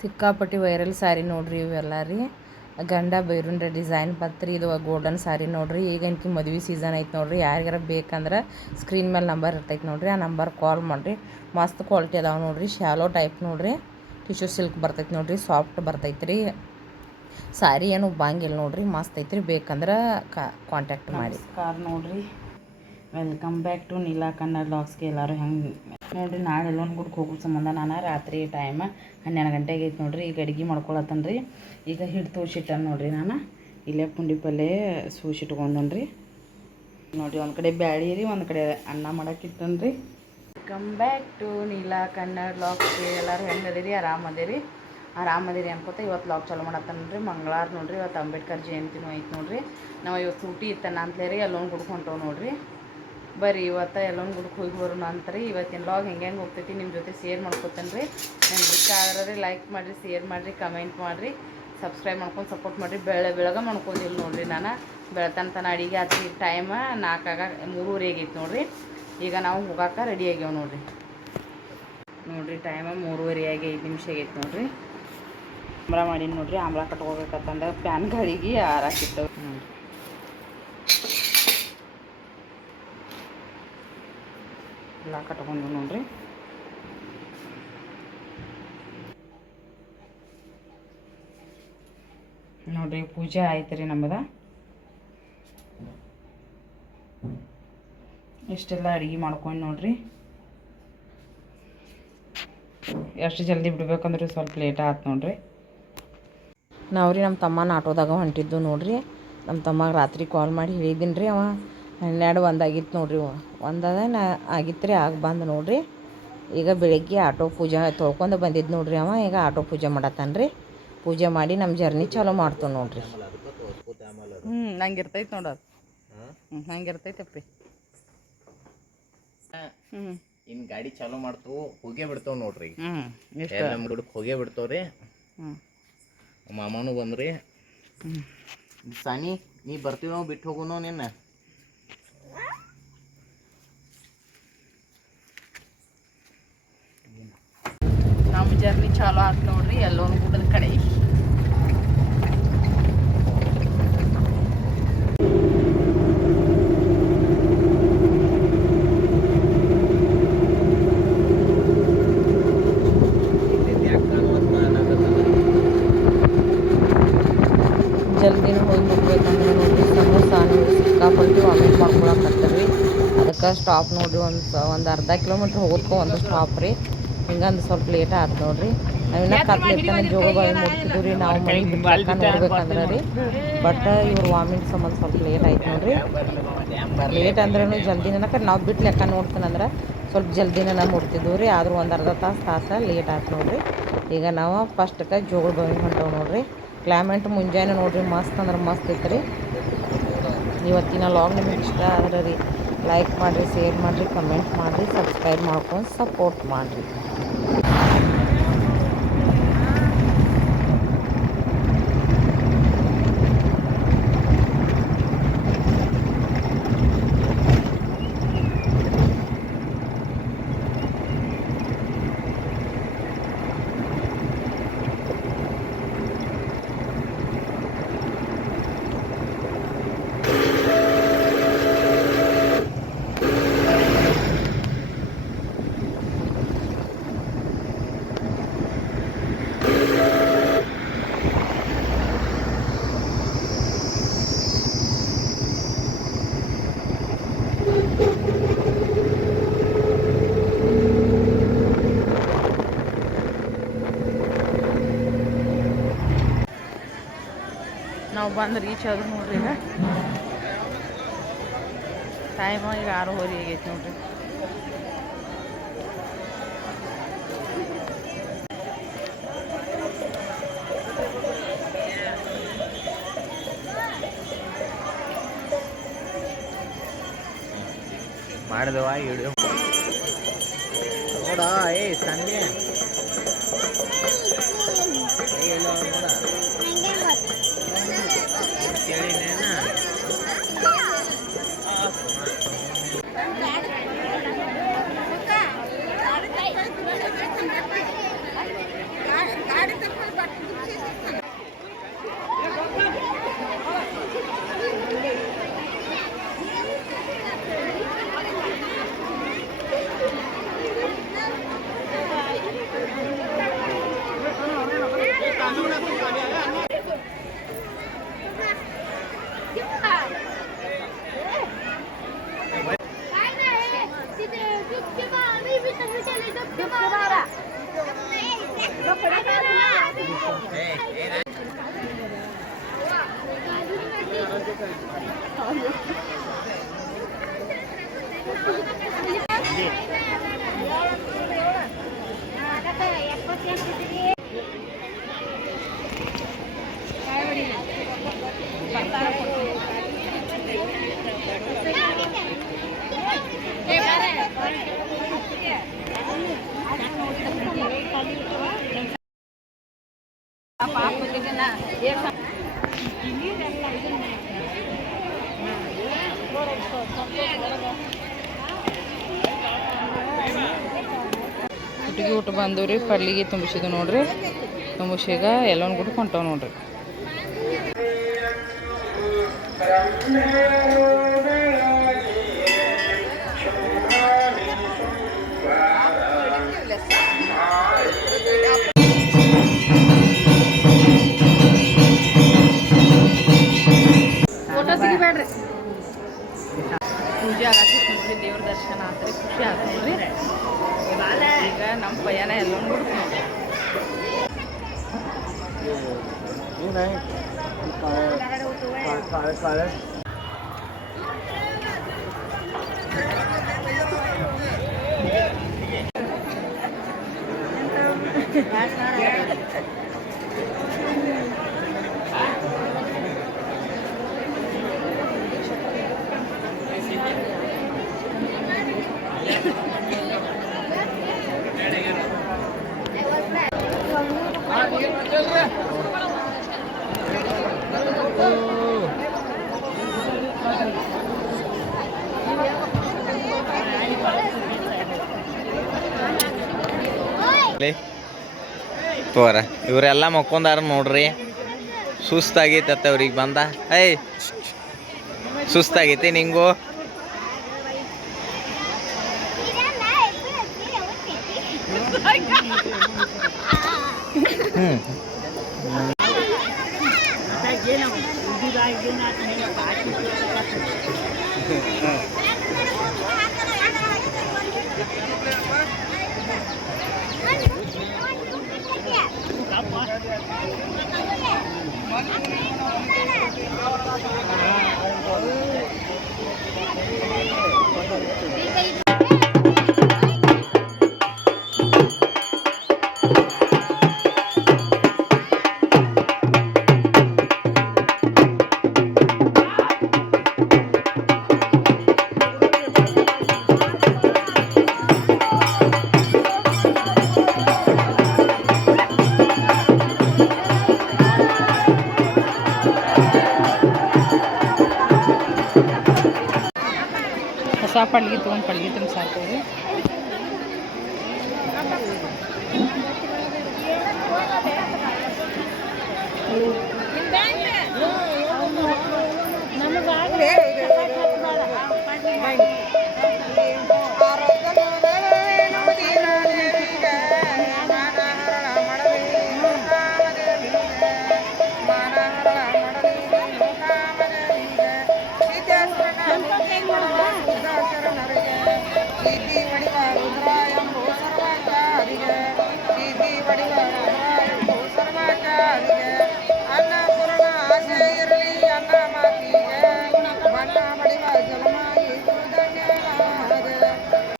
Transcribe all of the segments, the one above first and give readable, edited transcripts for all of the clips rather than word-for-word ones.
ಸಿಕ್ಕಾಪಟ್ಟಿ viral sari ನೋಡ್ರಿ ಇವೆಲ್ಲ ರೀ. ಗಂಡ ಬೈರುಂಡ್ರೆ ಡಿಸೈನ್ ಬತ್ರಿ. ಇದು ಗೋಲ್ಡನ್ ಸ್ಯಾರಿ ನೋಡ್ರಿ. ಈಗ ಇನ್ಕಿ ಮದುವೆ ಸೀಸನ್ ಐತೆ ನೋಡ್ರಿ. ಯಾರಿಗಾರ ಬೇಕಂದ್ರೆ ಸ್ಕ್ರೀನ್ ಮೇಲೆ ನಂಬರ್ ಇರ್ತೈತೆ ನೋಡ್ರಿ. ಆ ನಂಬರ್ ಕಾಲ್ ಮಾಡಿರಿ. ಮಸ್ತ್ ಕ್ವಾಲಿಟಿ ಅದಾವೆ ನೋಡ್ರಿ. ಶಾಲೋ ಟೈಪ್ ನೋಡ್ರಿ. ಟಿಶ್ಯೂ ಸಿಲ್ಕ್ ಬರ್ತೈತೆ ನೋಡ್ರಿ. ಸಾಫ್ಟ್ ಬರ್ತೈತೆ ರೀ. ಸ್ಯಾರಿ ಏನು ಉಬ್ಬಂಗಿಲ್ಲ ನೋಡ್ರಿ. ಮಸ್ತ್ ಐತ್ರಿ. ಬೇಕಂದ್ರೆ ಕಾಂಟ್ಯಾಕ್ಟ್ ಮಾಡಿ. ಕಾರ್ ನೋಡ್ರಿ. Welcome back to Neela Kannada ಲಾಗ್ಸ್ಗೆ. ಎಲ್ಲರೂ ಹೆಂಗೆ ನೋಡ್ರಿ. ನಾಳೆ ಎಲ್ಲೊಂದು ಗುಡ್ಗೆ ಹೋಗೋ ಸಂಬಂಧ ನಾನು ರಾತ್ರಿ ಟೈಮ್ 12 ಗಂಟೆಗೆ ಐತೆ ನೋಡ್ರಿ. ಈಗ ಅಡುಗೆ ಮಾಡ್ಕೊಳತ್ತನ್ ರೀ. ಈಗ ಹಿಟ್ಟು ತೋಸಿಟ್ಟನ್ ನೋಡ್ರಿ. ನಾನು ಇಲ್ಲೇ ಪುಂಡಿ ಪಲ್ಯ ಸೂಸಿಟ್ಕೊಂಡನ್ರಿ ನೋಡ್ರಿ. ಒಂದು ಕಡೆ ಬ್ಯಾಳಿ ರೀ, ಒಂದು ಕಡೆ ಅನ್ನ ಮಾಡಕ್ಕಿತ್ತನ್ ರೀ. Welcome back to Neela Kannada ಲಾಗ್ಸ್ಗೆ. ಎಲ್ಲರೂ ಹೆಂಗೆ ಅದೀರಿ? ಆರಾಮದಿರಿ ಅನ್ಕೋತ ಇವತ್ತು ಲಾಗ್ ಚಾಲು ಮಾಡತ್ತನ್ರಿ. ಮಂಗಳವಾರ ನೋಡ್ರಿ. ಇವತ್ತು ಅಂಬೇಡ್ಕರ್ ಜಯಂತಿನೂ ಐತೆ ನೋಡ್ರಿ. ನಾವು ಇವತ್ತು ಸೂಟಿ ಇತ್ತನ ಅಂತಲೇ ರೀ ಎಲ್ಲೊಂದು ಗುಡ್ಗೆ ಹೊಂಟವು ನೋಡ್ರಿ. ಬರ್ರಿ ಇವತ್ತು ಎಲ್ಲೊಂದು ಗುಡ್ಗೆ ಹೋಗಿ ಬರೋಣ ಅಂತಾರೆ. ಇವತ್ತಿನ ಲಾಗ್ ಹೆಂಗೆ ಹೋಗ್ತೈತಿ ನಿಮ್ಮ ಜೊತೆ ಶೇರ್ ಮಾಡ್ಕೊತೇನೆ ರೀ. ನನಗೆ ಇಷ್ಟ ಆದ್ರೆ ಲೈಕ್ ಮಾಡಿರಿ, ಶೇರ್ ಮಾಡಿರಿ, ಕಮೆಂಟ್ ಮಾಡಿರಿ, ಸಬ್ಸ್ಕ್ರೈಬ್ ಮಾಡ್ಕೊಂಡು ಸಪೋರ್ಟ್ ಮಾಡಿರಿ. ಬೆಳಗ್ಗೆ ಮಾಡ್ಕೊಂಡಿಲ್ಲ ನೋಡ್ರಿ. ನಾನು ಬೆಳತನ ಅಡಿಗೆ ಆತಿ. ಟೈಮ್ 3:15 ಆಗೈತೆ ನೋಡ್ರಿ. ಈಗ ನಾವು ಹೋಗಾಕ ರೆಡಿ ಆಗ್ಯಾವ ನೋಡ್ರಿ. ಟೈಮ್ 3:15 ಆಗಿ 5 ನಿಮಿಷ ಆಗೈತೆ ನೋಡ್ರಿ. ಆಮ್ಲ ಮಾಡೀನಿ ನೋಡ್ರಿ. ಆಮ್ಲ ಕಟ್ಕೋಬೇಕಂತಂದ್ರೆ ಪ್ಯಾನ್ ಗಾಳಿಗೆ ಆರಾಕಿತ್ತವ ನೋಡ್ರಿ. ಎಲ್ಲ ಕಟ್ಕೊಂಡು ನೋಡ್ರಿ. ಪೂಜೆ ಆಯ್ತು ರೀ ನಮ್ಮದ. ಇಷ್ಟೆಲ್ಲ ಅಡುಗೆ ಮಾಡ್ಕೊಂಡು ನೋಡ್ರಿ. ಎಷ್ಟು ಜಲ್ದಿ ಬಿಡ್ಬೇಕಂದ್ರೆ ಸ್ವಲ್ಪ ಲೇಟ್ ಆಯ್ತು ನೋಡ್ರಿ. ನಾವು ರೀ ನಮ್ಮ ತಮ್ಮನ ಆಟೋದಾಗ ಹೊಂಟಿದ್ದು ನೋಡ್ರಿ. ನಮ್ಮ ತಮ್ಮಗೆ ರಾತ್ರಿ ಕಾಲ್ ಮಾಡಿ ಹೇಳಿದ್ದೀನಿ ರೀ. ಅವ 12 ಆಗಿತ್ತು ನೋಡ್ರಿ. ಆಗಿತ್ತು ರೀ. ಬಂದು ನೋಡ್ರಿ. ಈಗ ಬೆಳಗ್ಗೆ ಆಟೋ ಪೂಜೆ ತೊಳ್ಕೊಂಡು ಬಂದಿದ್ದು ನೋಡ್ರಿ. ಅವ ಈಗ ಆಟೋ ಪೂಜೆ ಮಾಡತ್ತಾನ ರೀ. ಪೂಜೆ ಮಾಡಿ ನಮ್ಮ ಜರ್ನಿ ಚಾಲೂ ಮಾಡ್ತೇವೆ ನೋಡ್ರಿ. ನಂಗೆ ಇರ್ತೈತೆ ನೋಡೋದು. ನಂಗೆ ಇರ್ತೈತಪ್ಪಿ. ಇನ್ನು ಗಾಡಿ ಚಾಲೂ ಮಾಡ್ತೇವೆ. ಹೋಗೇ ಬಿಡ್ತಾವೆ ನೋಡ್ರಿ. ಮುಡುಕ್ ಹೋಗೇ ಬಿಡ್ತಾವ್ರಿ. ಮಾಮನೂ ಬಂದ್ರಿ. ಸಾನಿ ನೀ ಬರ್ತೀವಿ ನಾವು ಬಿಟ್ಟು ಹೋಗೋನು ನಿನ್ನ. ನಮ್ಮ ಜರ್ನಿ ಚಾಲೂ ಆಯ್ತು ನೋಡ್ರಿ. ಎಲ್ಲೊಂದು ಗುಡ್ಡದ ಕಡೆ ಜಲ್ದಿನ ಹೋಗಿ ಮುಟ್ಬೇಕಂದ್ರೆ ನೋಡ್ರಿ. ಸಮೋಸ ಸಿಕ್ಕಾಪಟ್ಟು ವಾಮಿಟ್ ಮಾಡ್ಕೊಳಕತ್ತೀವಿ. ಅದಕ್ಕೆ ಸ್ಟಾಪ್ ನೋಡ್ರಿ. ಒಂದು ಅರ್ಧ ಕಿಲೋಮೀಟ್ರ್ ಹೋಗೋದಕ್ಕೂ ಒಂದು ಸ್ಟಾಪ್ ರೀ. ಹಿಂಗಂದು ಸ್ವಲ್ಪ ಲೇಟ್ ಆಯ್ತು ನೋಡ್ರಿ. ನಾವಿನ್ನ ಕತ್ಲಿರ್ತಾನೆ ಜೋಗಬಾವಿ ಮುಟ್ತಿದ್ವಿ ರೀ. ನಾವು ಮನೆ ಬಿಟ್ಟು ನೋಡ್ಬೇಕಂದ್ರೆ ರೀ. ಬಟ್ ಇವ್ರು ವಾಮಿಟ್ ಸಂಬಂಧ ಸ್ವಲ್ಪ ಲೇಟ್ ಆಯ್ತು ನೋಡ್ರಿ. ಲೇಟ್ ಅಂದ್ರೂ ಜಲ್ದಿನ ನಾವು ಬಿಟ್ಟು ಲೆಕ್ಕ ನೋಡ್ತಾನಂದ್ರೆ ಸ್ವಲ್ಪ ಜಲ್ದಿನ ಮುಟ್ತಿದ್ವಿ ರೀ. ಆದರೂ ಒಂದು ಅರ್ಧ ತಾಸು ಲೇಟ್ ಆಯ್ತು ನೋಡ್ರಿ. ಈಗ ನಾವು ಫಸ್ಟ್ಗೆ ಜೋಗಬಾವಿ ಹೊಂಟವು ನೋಡ್ರಿ. ಕ್ಲೈಮೇಟ್ ಮುಂಜಾನೆ ನೋಡ್ರಿ ಮಸ್ತ್ ಅಂದ್ರೆ ಮಸ್ತ್ ಐತೆ ರೀ. ಇವತ್ತಿನ ಲಾಗ್ ನಿಮಗೆ ಇಷ್ಟ ಆದ್ರೆ ರೀ ಲೈಕ್ ಮಾಡಿರಿ, ಶೇರ್ ಮಾಡಿರಿ, ಕಮೆಂಟ್ ಮಾಡಿರಿ, ಸಬ್ಸ್ಕ್ರೈಬ್ ಮಾಡ್ಕೊಂಡು ಸಪೋರ್ಟ್ ಮಾಡಿರಿ. ನಾವು ಬಂದು ರೀಚ್ ಆದ್ರೂ ನೋಡ್ರಿ. ಈಗ ಟೈಮ್ ಈಗ 6:15 ಆಗೈತೆ ನೋಡ್ರಿ. ಮಾಡಿದೆವ ವಿಡಿಯೋ ನೋಡ ಏ ಸಂಜೆ ಎಲ್ಲೋ ನೋಡ ಕೇಳಿನೇನ ಹುಟ್ಟಿಗೆ ಊಟ ಬಂದವ್ರಿ ಪಡ್ಲಿಗೆ ತುಂಬಿಸಿದ್ವು ನೋಡ್ರಿ ತುಂಬಿಸಿಗ ಎಲ್ಲೊಂದು ಗುಟ್ಟು ಹೊಂಟವು ನೋಡ್ರಿ ಪೂಜೆ ಆಗತ್ತೆ ನೋಡ್ರಿ ದೇವ್ರ ದರ್ಶನ ಆತ್ರಿ ಖುಷಿ ಆಯ್ತು ನೋಡ್ರಿ ಈಗ ನಮ್ಮ ಪಯ್ಯನ ಎಲ್ಲ ನೋಡ್ರಿ ತೋರ ಇವರೆಲ್ಲ ಮಕ್ಕೊಂದಾರ ನೋಡ್ರಿ ಸುಸ್ತಾಗೈತೆ ಅವ್ರಿಗೆ ಬಂದ ಐ ಸುಸ್ತಾಗೈತಿ ನಿಂಗು ಹೊಸ ಪಡ್ಲಿಗೆ ತೊಗೊಂಡು ಪಡ್ಲಿಗೆ ತುಂಬ ಸಾಕೋರಿ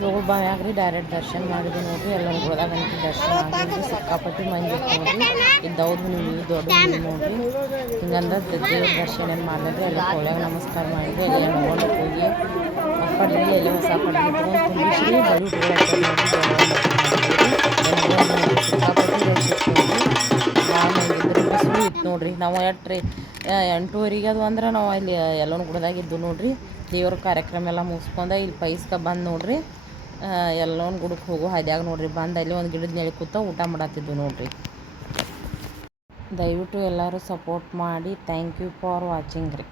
ಜೋಗುಳ ಬಾವ್ಯಾಗ್ರಿ ಡೈರೆಕ್ಟ್ ದರ್ಶನ ಮಾಡಿದ್ವಿ ನೋಡ್ರಿ ಎಲ್ಲರೂ ಹೋದಾಗಂತ ದರ್ಶನ ಆಗಿದ್ರಿ ಸಿಕ್ಕಾಪಟ್ಟಿ ಮಂದಿ ನೋಡ್ರಿ ಇದ್ದವ್ರು ನೀವು ದೊಡ್ಡ ನೋಡ್ರಿ ಹಿಂಗಂದ ದೇವ್ರ ದರ್ಶನ ಏನು ಮಾಡಿದ್ರಿ ಎಲ್ಲ ಕೋಳ್ಯಾಗ ನಮಸ್ಕಾರ ಮಾಡಿದ್ವಿ ಎಲ್ಲ ನೋಡೋಕೆ ಹೋಗಿ ಪಡ್ರಿ ಎಲ್ಲ ಹೊಸ ಪಡ್ರಿ ತೊಗೊಂಡು ತುಂಬಿಸ್ರಿ ಬಳಿ ಉಟ್ಕೊಳಕ್ಕೆ ಸಿಕ್ಕಾಪಟ್ಟೆ ರಶ್ ಇತ್ತು ನೋಡ್ರಿ ಭಾಳ ಮಂದಿ ಇದ್ರು ಬಿಸಿಲು ಇತ್ತು ನೋಡ್ರಿ ನಾವು ಎಟ್ರಿ 8:30 ಅದು ಅಂದ್ರೆ ನಾವು ಇಲ್ಲಿ ಎಲ್ಲೋನ್ ಗುಡ್ದಾಗಿದ್ದು ನೋಡ್ರಿ ದೇವ್ರ ಕಾರ್ಯಕ್ರಮ ಎಲ್ಲ ಮುಗಿಸ್ಕೊಂಡು ಇಲ್ಲಿ ಪೈಸ್ಕ ಬಂದು ನೋಡ್ರಿ ಎಲ್ಲೋನ್ ಗುಡಕ್ಕೆ ಹೋಗೋ ಹಾದ್ಯಾಗ ನೋಡ್ರಿ ಬಂದು ಅಲ್ಲಿ ಒಂದು ಗಿಡದ ನೆಳಿ ಕೂತ ಊಟ ಮಾಡತ್ತಿದ್ದು ನೋಡ್ರಿ. ದಯವಿಟ್ಟು ಎಲ್ಲರೂ ಸಪೋರ್ಟ್ ಮಾಡಿ. ಥ್ಯಾಂಕ್ ಯು ಫಾರ್ ವಾಚಿಂಗ್ ರೀ.